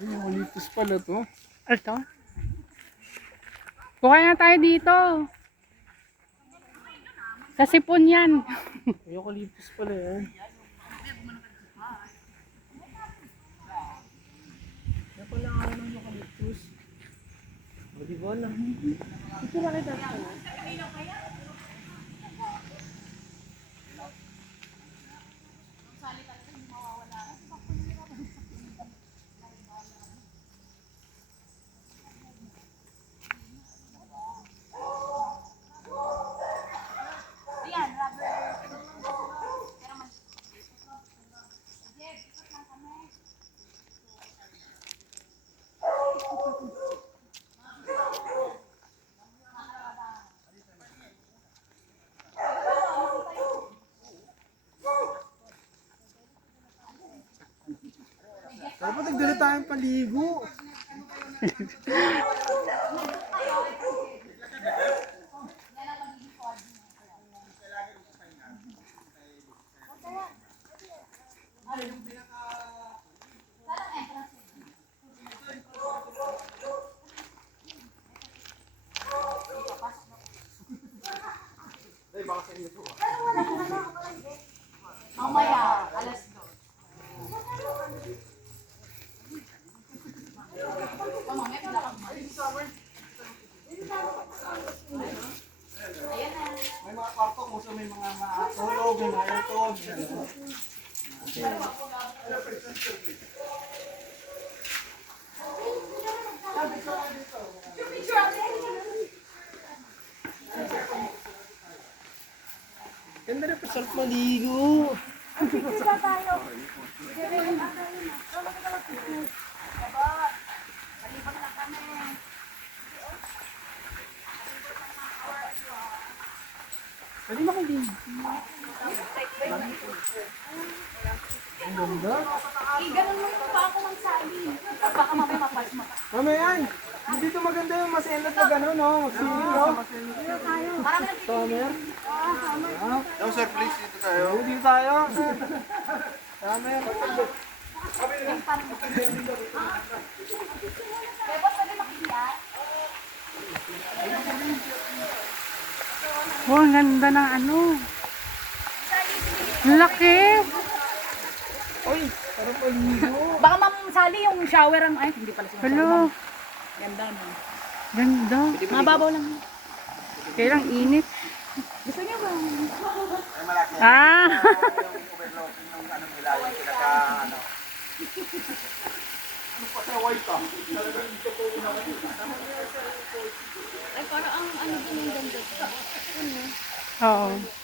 Ay, eucalyptus pala to. Ito. Buka na tayo dito. Sa sipon yan. Ay, eucalyptus pala yan. Kaya pala nga ng eucalyptus. O, di ba lang? Ito na kita. Dapat nagdala tayong paligo. Mamaya, alas 2. May mga kwarto kung may mga matulog, may mga aircon. Ganda na pa maligo. Pwede ba kayo? Ang ganda. Ganun mo yung pa ako ng sali. Baka mamaya mapasma ka. Mamaya yan. Hindi dito maganda yung masenat na gano'n, no? Magsinig, no? Marami ng Summer. No sir, please, dito tayo. Dito tayo. Summer. Kaya ba pwede makiya? Oh, ang ganda ng ano. Ang laki. Uy, parang paligo. Baka Ma'am Sally yung shower ang... Ay, hindi pala siya. Hello. Ganda no. Ganda. Mababaw lang. Kailang init. Gusto niyo ba? Ah. Yung overlooking ng anong nila, yung pinaka ano. Ano pa sa white ah? Talagang dito po Ay, parang ang ano din yung ganda. Oo.